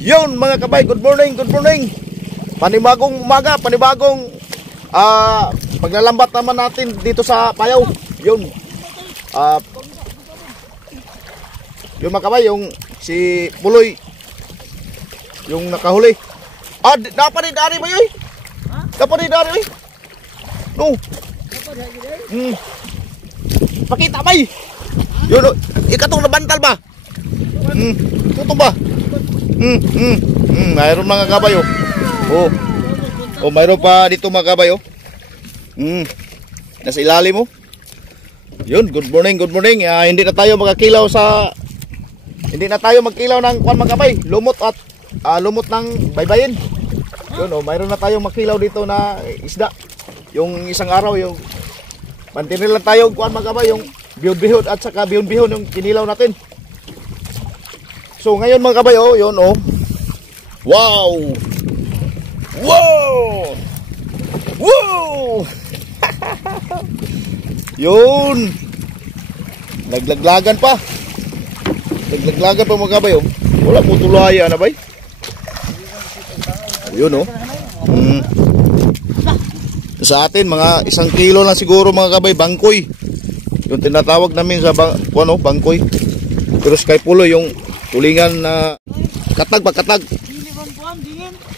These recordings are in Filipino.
Yun mga kabay, good morning, good morning. Panibagong umaga, panibagong paglalambat naman natin dito sa Payaw. Yun. Yung mga kabay, yung si Puloy, yung nakahuli. Napanidari ba yun? Napanidari ba yun? No. Pakita ba yun? Yun, ikatong nabantal ba? Tuto ba? Mayroon mga kabay oh, mayroon pa dito mga kabay nasa ilalim mo. Yun, good morning, good morning. Hindi na tayo magkilaw ng kwan mga kabay, lumot at lumot ng baybayin. Yun mayroon na tayong makilaw dito na isda. Yung isang araw yung pantinil lang tayo kwan mga kabay, yung bihon-bihon at saka bihon-bihon yung kinilaw natin. So ngayon mga kabay yun wow! Wow! Wow! Yun! Naglaglagan pa mga kabay wala po tulaya na bay. Yun sa atin mga 1 kilo lang siguro mga kabay, bangkoy. Yung tinatawag namin sa bangkoy. Pero kay Pulo yung tulingan na katag.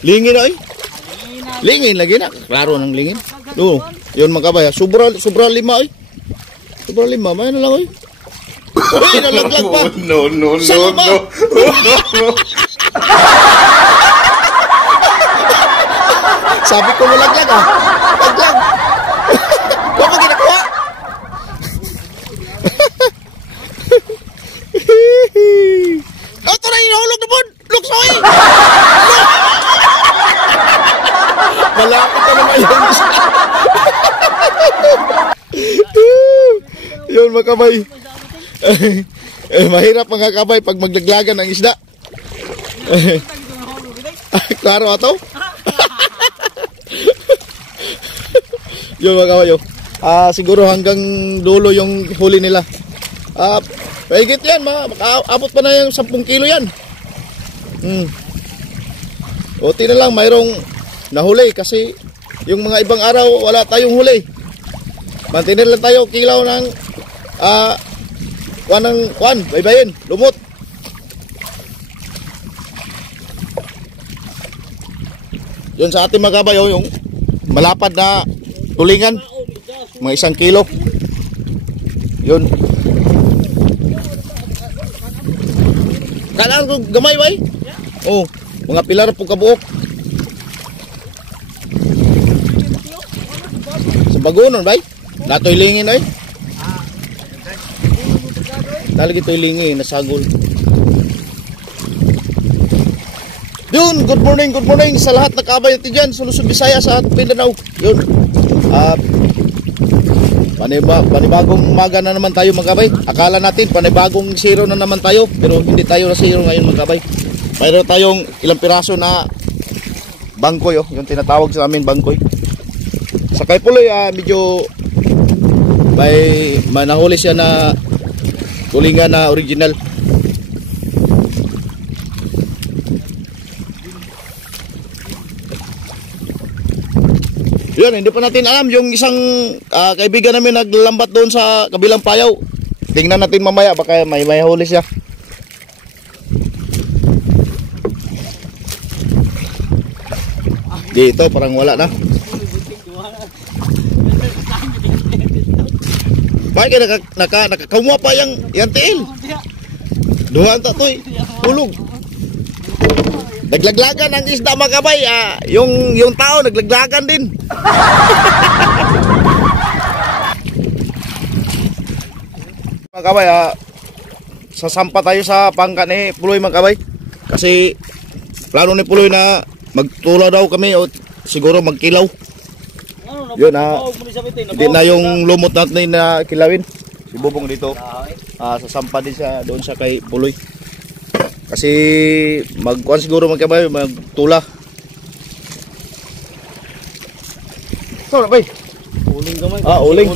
Lingin ay. Lingin lagi na. Klaro ng lingin. Yun mga kabay. Sobra 5 ay. Sobra 5. May na lang ay. Uy, nalaglag pa. No. Sabi ko malaglag Laglag. Huwag mo ginakuha. Ito na inahulog na po. Luksoy. Malapit na naman yun. Yun mga kabay. Mahirap mga kabay pag maglaglagan ng isda. Klaro ato? Yun mga kabay siguro hanggang dulo yung huli nila. Pahigit yan, abot pa na yung 10 kilo yan. Buti na lang mayroong nahuli kasi yung mga ibang araw wala tayong huli. Mantinir lang tayo kilaw ng baybayin, lumot. Yun sa ating mga kabay yung malapad na tulingan, mga 1 kilo. Yun. Kalaan ko gamay bay? Mga pilar po kabuok. Sa bagonon bay? Natoy lingin ay. Talagi toy lingin nasagol. Yun, good morning sa lahat na kabay natin dyan sa Luzon, Visayas at Mindanao. Yun. Panibagong umaga na naman tayo mga kabay. Akala natin panibagong zero na naman tayo, pero hindi tayo na zero ngayon mga kabay. Mayroon tayong ilang piraso na bangkoy yung tinatawag sa amin bangkoy. Sa kay Puloy medyo may nahuli siya na tulingan na original. Yun, hindi pa natin alam yung isang kaibigan namin naglalambat doon sa kabilang Payaw. Tingnan natin mamaya baka may huli siya. Dito parang wala na. Bakit nakakamuha pa yung tiil? Duhan tatoy, hulog. Naglaglagan ang isda mga kabay, yung tao naglaglagan din. Mga kabay, sasampa tayo sa pangkat ni Puloy mga kabay. Kasi plano ni Puloy na magtula daw kami o siguro magkilaw. Yun hindi na yung lumot natin na kilawin. Si Bubong dito sasampa din siya doon sa kay Puloy. Kasi magkuhan siguro magkabay, magtula. So na bay? Uling gamay. Uling.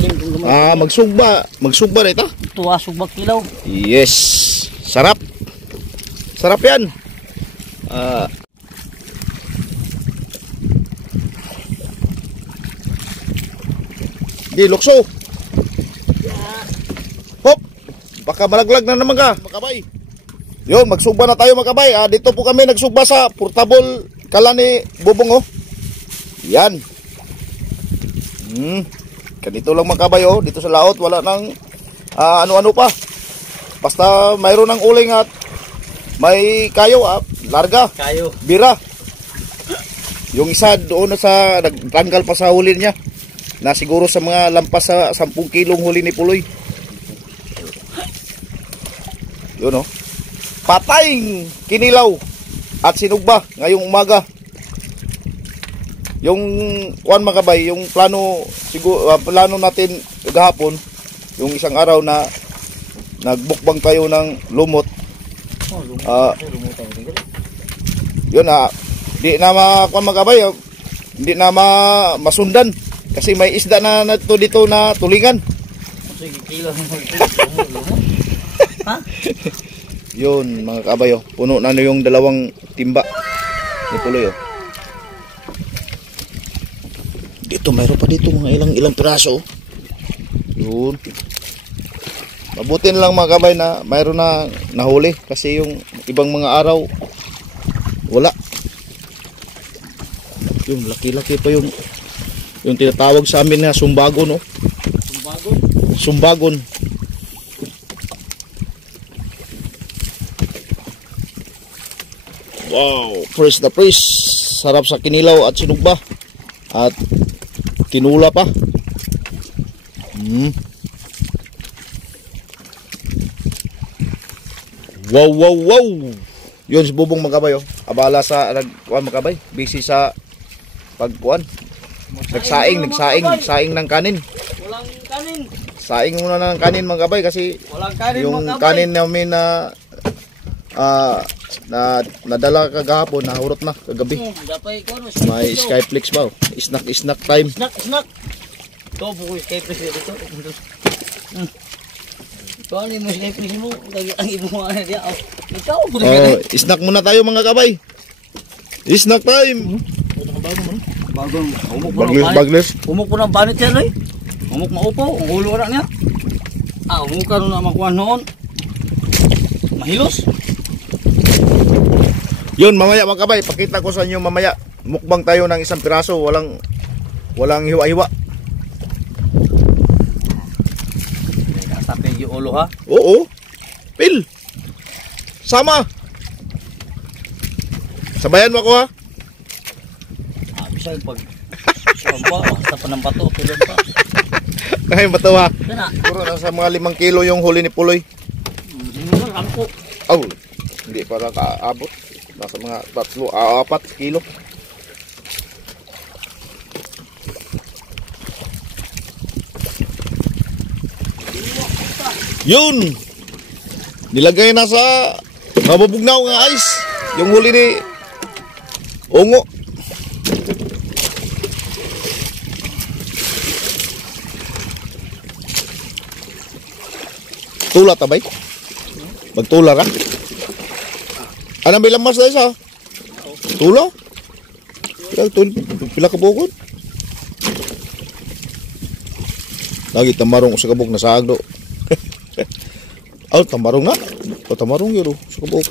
Magsugba ito. Tuwa sugba kilaw. Yes. Sarap. Sarap yan. Di lukso. Hop. Baka malaglag na naman ka, makabay. Yun, magsugba na tayo makabay. Dito po kami nagsugba sa portable kala ni Bubong, oh. Yan. Ganito lang makabay, oh. Dito sa laot wala nang ano-ano pa. Basta mayroon ng uling at may kayo, larga. Kayo. Bira. Yung isa doon sa nagtanggal pa sa huli niya. Na siguro sa mga lampas sa 10 kilong huli ni Puloy. Yun, oh. Patayng kinilaw at sinugba ngayong umaga. Yung kuan makabay, yung plano siguro plano natin gahapon, yung isang araw na nagbukbang tayo ng lumot. Yun, di na kuan makabay, hindi na masundan kasi may isda na dito na tulingan. Sige, kilo. Ha? Yun mga kabayo, puno na yung dalawang timba ni Puloy, oh. Dito mayroon pa dito mga ilang piraso, oh. Yun. Mabuti na lang mga kabay na mayroon na nahuli kasi yung ibang mga araw wala. Yung laki-laki pa yung tinatawag sa amin na sumbagon, oh. Sumbagon. Wow, fresh na fresh. Sarap sa kinilaw at sinugba. At tinula pa. Wow, wow, wow. Yun si Bubong magkabay, oh. Abala sa magkabay. Busy sa pagkuan. Nagsaing ng kanin. Walang kanin. Saing muna ng kanin magkabay kasi Walang kanin, yung magkabay. kanin namin na nadala kagahapon, nahurot na kagabi. May Skyflix ba? Snack time. Snack. Ito po yung Skyflix dito. Ito ano yung Skyflix mo? Ang ibo mo ano diya. Ikaw po na. Snack muna tayo mga kabay. Snack time. Bagong umok po ng Bagless. Umok po ng banit yan, eh. Umok maupo. Ang ulo na niya. Umok ka rin na makuha noon. Mahilos. Yun, mamaya mga kabay, pakita ko sa inyo mamaya. Mukbang tayo ng isang piraso, walang hiwa-hiwa. Nasapin yung ulo, ha? Oo. Pil. Sama. Sabayan mo ako, ha? Bisa yung pag... Samba, basta pa ng bato. Pilon pa. Ngayon ba ito, ha? Yan, ha? Puro nasa mga 5 kilo yung huli ni Puloy. Sinunan, rampo. Oh, hindi para kaabot. Nasa mga 4 kilo. Yun! Nilagay na sa mabubugnaw ng ice. Yung huli ni Ungo. Tula tabay? Magtula ka? Anong bilang mas dahil sa? Tula? Pila ka bukod? Lagi tamarong sa kabuk na saag do. Tamarong na? Tamarong yun sa kabuk.